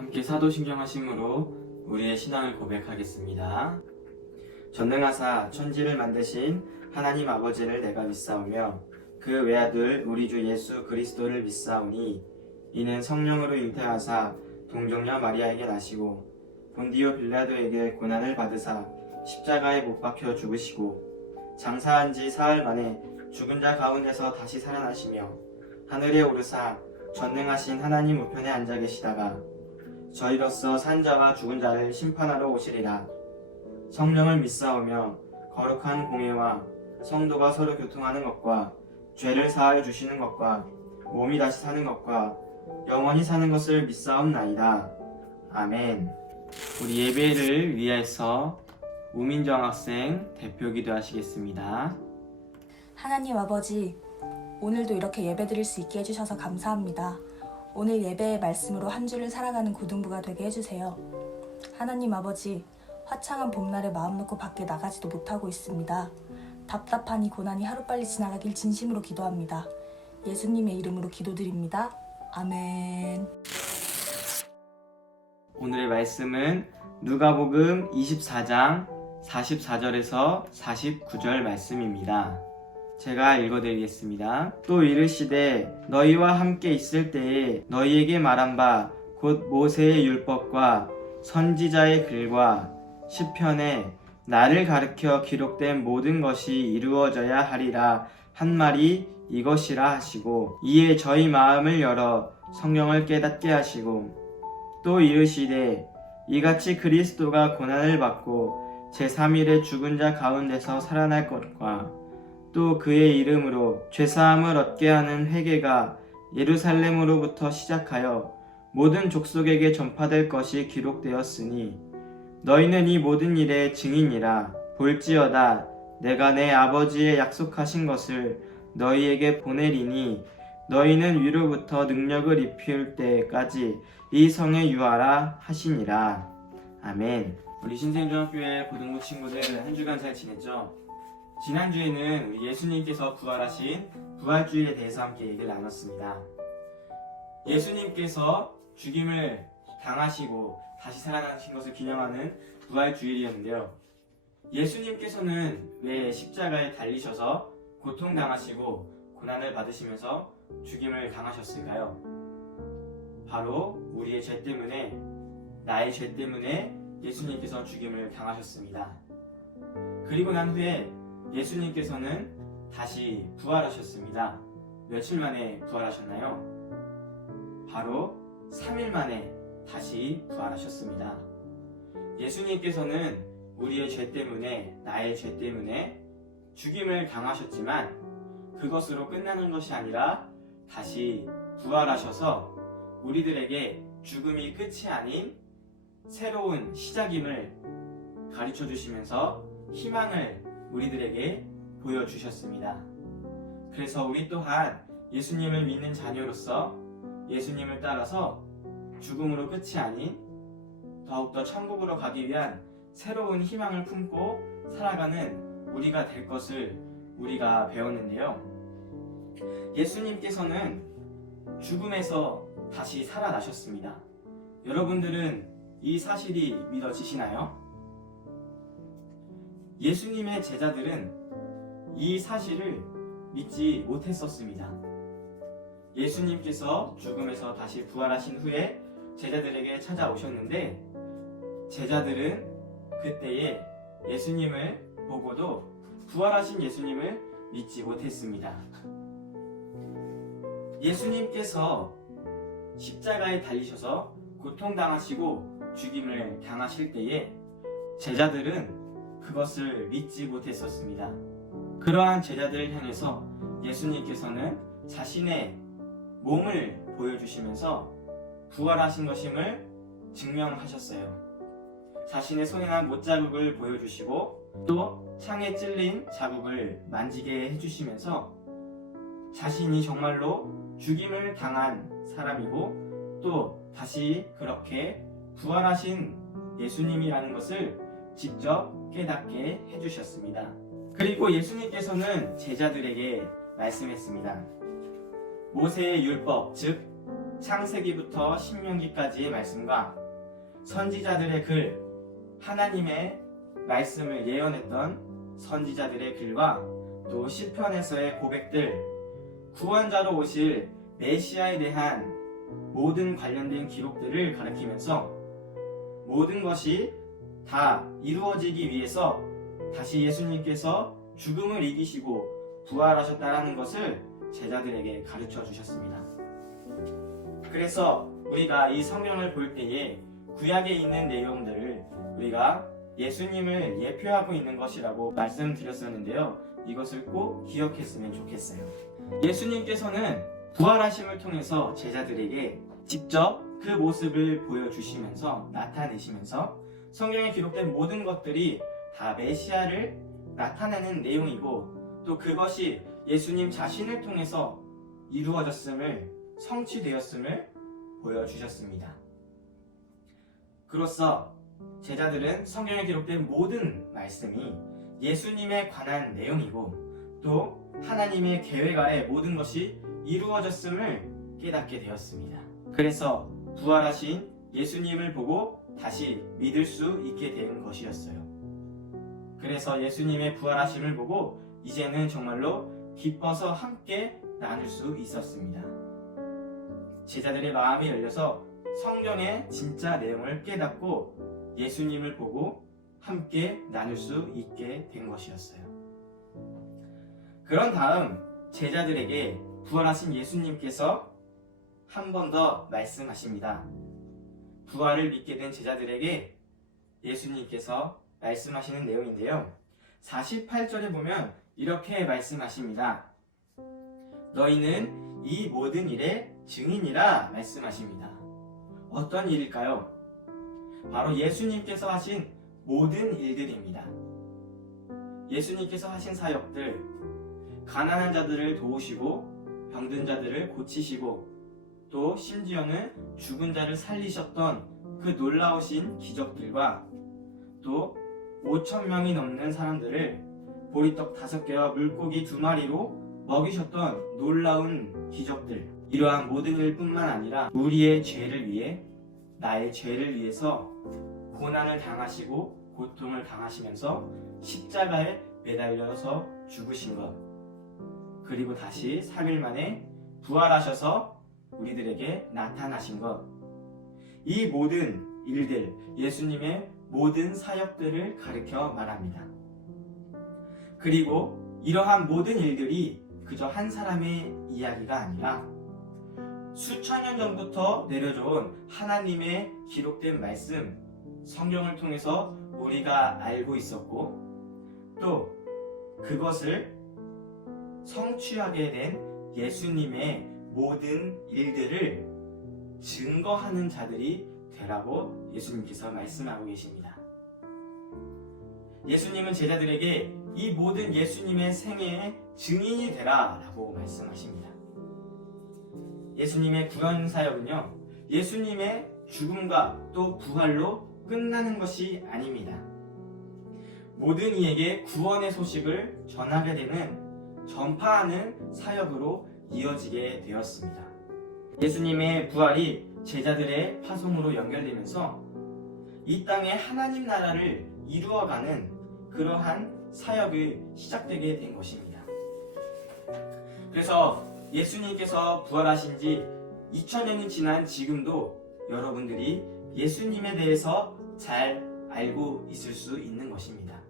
함께 사도신경하심으로 우리의 신앙을 고백하겠습니다. 전능하사 천지를 만드신 하나님 아버지를 내가 믿사오며 그 외아들 우리 주 예수 그리스도를 믿사오니 이는 성령으로 잉태하사 동정녀 마리아에게 나시고 본디오 빌라도에게 고난을 받으사 십자가에 못 박혀 죽으시고 장사한 지 사흘 만에 죽은 자 가운데서 다시 살아나시며 하늘에 오르사 전능하신 하나님 우편에 앉아 계시다가 저희로서 산 자와 죽은 자를 심판하러 오시리라. 성령을 믿사오며 거룩한 공예와 성도가 서로 교통하는 것과 죄를 사하여 주시는 것과 몸이 다시 사는 것과 영원히 사는 것을 믿사옵나이다. 아멘. 우리 예배를 위해서 우민정 학생 대표 기도하시겠습니다. 하나님 아버지, 오늘도 이렇게 예배드릴 수 있게 해주셔서 감사합니다. 오늘 예배의 말씀으로 한 주를 살아가는 고등부가 되게 해주세요. 하나님 아버지, 화창한 봄날에 마음 놓고 밖에 나가지도 못하고 있습니다. 답답하니 고난이 하루빨리 지나가길 진심으로 기도합니다. 예수님의 이름으로 기도드립니다. 아멘. 오늘의 말씀은 누가복음 24장 44절에서 49절 말씀입니다. 제가 읽어드리겠습니다. 또 이르시되 너희와 함께 있을 때에 너희에게 말한 바 곧 모세의 율법과 선지자의 글과 시편에 나를 가르쳐 기록된 모든 것이 이루어져야 하리라 한 말이 이것이라 하시고 이에 저희 마음을 열어 성경을 깨닫게 하시고 또 이르시되 이같이 그리스도가 고난을 받고 제3일에 죽은 자 가운데서 살아날 것과 또 그의 이름으로 죄사함을 얻게 하는 회개가 예루살렘으로부터 시작하여 모든 족속에게 전파될 것이 기록되었으니 너희는 이 모든 일의 증인이라. 볼지어다 내가 내 아버지의 약속하신 것을 너희에게 보내리니 너희는 위로부터 능력을 입힐 때까지 이 성에 유하라 하시니라. 아멘. 우리 신생중학교의 고등부 친구들 한 주간 잘 지냈죠? 지난주에는 우리 예수님께서 부활하신 부활주일에 대해서 함께 얘기를 나눴습니다. 예수님께서 죽임을 당하시고 다시 살아나신 것을 기념하는 부활주일이었는데요. 예수님께서는 왜 십자가에 달리셔서 고통당하시고 고난을 받으시면서 죽임을 당하셨을까요? 바로 우리의 죄 때문에, 나의 죄 때문에 예수님께서 죽임을 당하셨습니다. 그리고 난 후에 예수님께서는 다시 부활하셨습니다. 며칠 만에 부활하셨나요? 바로 3일 만에 다시 부활하셨습니다. 예수님께서는 우리의 죄 때문에, 나의 죄 때문에 죽임을 당하셨지만 그것으로 끝나는 것이 아니라 다시 부활하셔서 우리들에게 죽음이 끝이 아닌 새로운 시작임을 가르쳐 주시면서 희망을 우리들에게 보여주셨습니다. 그래서 우리 또한 예수님을 믿는 자녀로서 예수님을 따라서 죽음으로 끝이 아닌 더욱더 천국으로 가기 위한 새로운 희망을 품고 살아가는 우리가 될 것을 우리가 배웠는데요. 예수님께서는 죽음에서 다시 살아나셨습니다. 여러분들은 이 사실이 믿어지시나요? 예수님의 제자들은 이 사실을 믿지 못했었습니다. 예수님께서 죽음에서 다시 부활하신 후에 제자들에게 찾아오셨는데 제자들은 그때에 예수님을 보고도 부활하신 예수님을 믿지 못했습니다. 예수님께서 십자가에 달리셔서 고통당하시고 죽임을 당하실 때에 제자들은 그것을 믿지 못했었습니다. 그러한 제자들을 향해서 예수님께서는 자신의 몸을 보여주시면서 부활하신 것임을 증명하셨어요. 자신의 손에 난 못자국을 보여주시고 또 창에 찔린 자국을 만지게 해주시면서 자신이 정말로 죽임을 당한 사람이고 또 다시 그렇게 부활하신 예수님이라는 것을 직접 깨닫게 해주셨습니다. 그리고 예수님께서는 제자들에게 말씀했습니다. 모세의 율법, 즉 창세기부터 신명기까지의 말씀과 선지자들의 글, 하나님의 말씀을 예언했던 선지자들의 글과 또 시편에서의 고백들, 구원자로 오실 메시아에 대한 모든 관련된 기록들을 가리키면서 모든 것이 다 이루어지기 위해서 다시 예수님께서 죽음을 이기시고 부활하셨다라는 것을 제자들에게 가르쳐 주셨습니다. 그래서 우리가 이 성경을 볼 때에 구약에 있는 내용들을 우리가 예수님을 예표하고 있는 것이라고 말씀드렸었는데요. 이것을 꼭 기억했으면 좋겠어요. 예수님께서는 부활하심을 통해서 제자들에게 직접 그 모습을 보여주시면서 나타내시면서 성경에 기록된 모든 것들이 다 메시아를 나타내는 내용이고 또 그것이 예수님 자신을 통해서 이루어졌음을 성취되었음을 보여주셨습니다. 그로써 제자들은 성경에 기록된 모든 말씀이 예수님에 관한 내용이고 또 하나님의 계획 아래 모든 것이 이루어졌음을 깨닫게 되었습니다. 그래서 부활하신 예수님을 보고 다시 믿을 수 있게 된 것이었어요. 그래서 예수님의 부활하심을 보고 이제는 정말로 기뻐서 함께 나눌 수 있었습니다. 제자들의 마음이 열려서 성경의 진짜 내용을 깨닫고 예수님을 보고 함께 나눌 수 있게 된 것이었어요. 그런 다음 제자들에게 부활하신 예수님께서 한 번 더 말씀하십니다. 부활을 믿게 된 제자들에게 예수님께서 말씀하시는 내용인데요. 48절에 보면 이렇게 말씀하십니다. 너희는 이 모든 일의 증인이라 말씀하십니다. 어떤 일일까요? 바로 예수님께서 하신 모든 일들입니다. 예수님께서 하신 사역들, 가난한 자들을 도우시고 병든 자들을 고치시고 또 심지어는 죽은 자를 살리셨던 그 놀라우신 기적들과 또 5,000명이 넘는 사람들을 보리떡 5개와 물고기 2마리로 먹이셨던 놀라운 기적들, 이러한 모든 일뿐만 아니라 우리의 죄를 위해, 나의 죄를 위해서 고난을 당하시고 고통을 당하시면서 십자가에 매달려서 죽으신 것, 그리고 다시 3일 만에 부활하셔서 우리들에게 나타나신 것, 이 모든 일들, 예수님의 모든 사역들을 가리켜 말합니다. 그리고 이러한 모든 일들이 그저 한 사람의 이야기가 아니라 수천 년 전부터 내려져온 하나님의 기록된 말씀, 성경을 통해서 우리가 알고 있었고 또 그것을 성취하게 된 예수님의 모든 일들을 증거하는 자들이 되라고 예수님께서 말씀하고 계십니다. 예수님은 제자들에게 이 모든 예수님의 생애의 증인이 되라 라고 말씀하십니다. 예수님의 구원 사역은요, 예수님의 죽음과 또 부활로 끝나는 것이 아닙니다. 모든 이에게 구원의 소식을 전하게 되는 전파하는 사역으로 이어지게 되었습니다. 예수님의 부활이 제자들의 파송으로 연결되면서 이 땅에 하나님 나라를 이루어가는 그러한 사역이 시작되게 된 것입니다. 그래서 예수님께서 부활하신 지 2000년이 지난 지금도 여러분들이 예수님에 대해서 잘 알고 있을 수 있는 것입니다.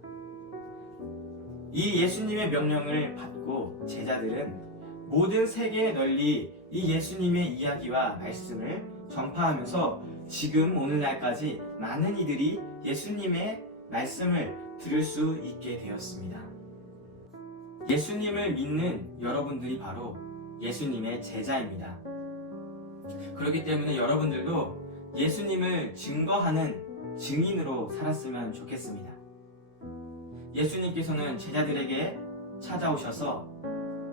이 예수님의 명령을 받고 제자들은 모든 세계에 널리 이 예수님의 이야기와 말씀을 전파하면서 지금 오늘날까지 많은 이들이 예수님의 말씀을 들을 수 있게 되었습니다. 예수님을 믿는 여러분들이 바로 예수님의 제자입니다. 그렇기 때문에 여러분들도 예수님을 증거하는 증인으로 살았으면 좋겠습니다. 예수님께서는 제자들에게 찾아오셔서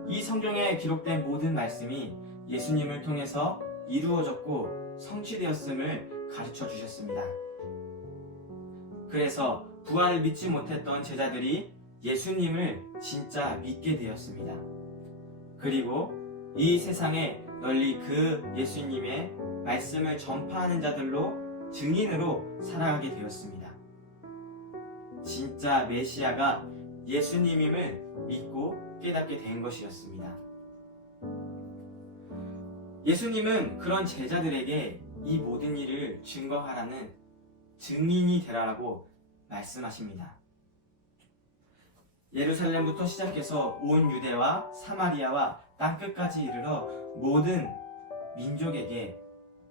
이 성경에 기록된 모든 말씀이 예수님을 통해서 이루어졌고 성취되었음을 가르쳐 주셨습니다. 그래서 부활을 믿지 못했던 제자들이 예수님을 진짜 믿게 되었습니다. 그리고 이 세상에 널리 그 예수님의 말씀을 전파하는 자들로 증인으로 살아가게 되었습니다. 진짜 메시아가 예수님임을 믿고 깨닫게 된 것이었습니다. 예수님은 그런 제자들에게 이 모든 일을 증거하라는 증인이 되라라고 말씀하십니다. 예루살렘부터 시작해서 온 유대와 사마리아와 땅끝까지 이르러 모든 민족에게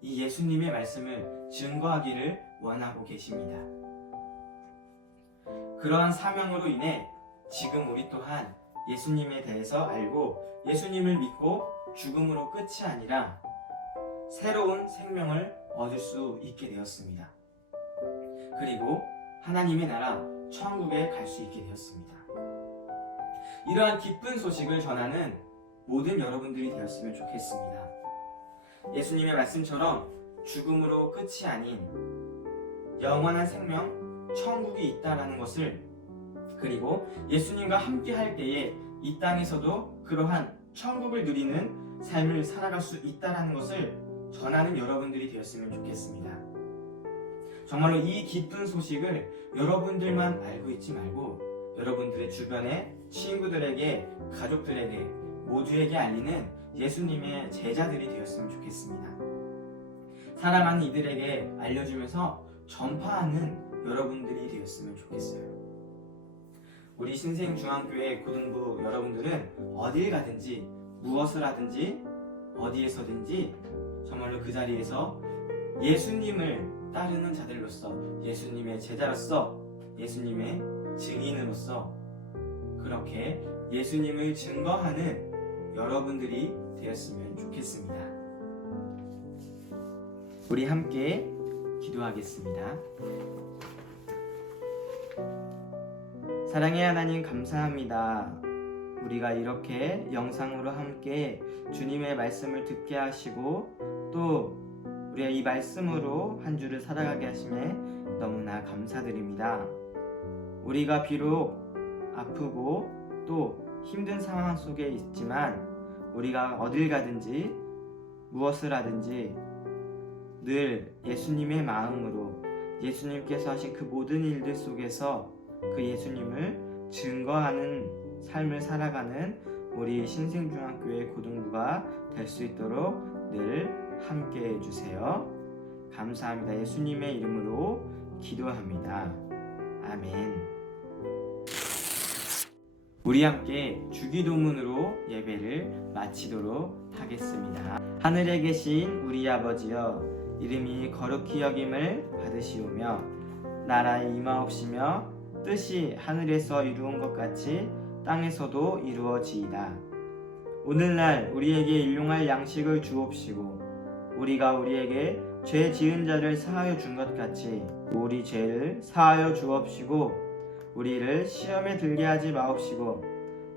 이 예수님의 말씀을 증거하기를 원하고 계십니다. 그러한 사명으로 인해 지금 우리 또한 예수님에 대해서 알고 예수님을 믿고 죽음으로 끝이 아니라 새로운 생명을 얻을 수 있게 되었습니다. 그리고 하나님의 나라 천국에 갈 수 있게 되었습니다. 이러한 기쁜 소식을 전하는 모든 여러분들이 되었으면 좋겠습니다. 예수님의 말씀처럼 죽음으로 끝이 아닌 영원한 생명, 천국이 있다라는 것을, 그리고 예수님과 함께 할 때에 이 땅에서도 그러한 천국을 누리는 삶을 살아갈 수 있다라는 것을 전하는 여러분들이 되었으면 좋겠습니다. 정말로 이 기쁜 소식을 여러분들만 알고 있지 말고 여러분들의 주변의 친구들에게, 가족들에게, 모두에게 알리는 예수님의 제자들이 되었으면 좋겠습니다. 사랑하는 이들에게 알려주면서 전파하는 여러분들이 되었으면 좋겠어요. 우리 신생중앙교회 고등부 여러분들은 어딜 가든지 무엇을 하든지 어디에서든지 정말로 그 자리에서 예수님을 따르는 자들로서, 예수님의 제자로서, 예수님의 증인으로서 그렇게 예수님을 증거하는 여러분들이 되었으면 좋겠습니다. 우리 함께 기도하겠습니다. 사랑의 하나님, 감사합니다. 우리가 이렇게 영상으로 함께 주님의 말씀을 듣게 하시고 또 우리의 이 말씀으로 한 주를 살아가게 하심에 너무나 감사드립니다. 우리가 비록 아프고 또 힘든 상황 속에 있지만 우리가 어딜 가든지 무엇을 하든지 늘 예수님의 마음으로 예수님께서 하신 그 모든 일들 속에서 그 예수님을 증거하는 삶을 살아가는 우리 신생중앙교회 고등부가 될 수 있도록 늘 함께 해주세요. 감사합니다. 예수님의 이름으로 기도합니다. 아멘. 우리 함께 주기도문으로 예배를 마치도록 하겠습니다. 하늘에 계신 우리 아버지여, 이름이 거룩히 여김을 받으시오며 나라에 임하옵시며 뜻이 하늘에서 이루은 것 같이 땅에서도 이루어지이다. 오늘날 우리에게 일용할 양식을 주옵시고 우리가 우리에게 죄 지은 자를 사하여 준 것 같이 우리 죄를 사하여 주옵시고 우리를 시험에 들게 하지 마옵시고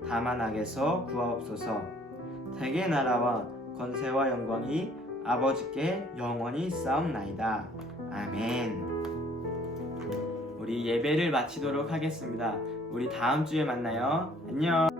다만 악에서 구하옵소서. 대개 나라와 권세와 영광이 아버지께 영원히 있사옵나이다. 아멘. 우리 예배를 마치도록 하겠습니다. 우리 다음 주에 만나요. 안녕.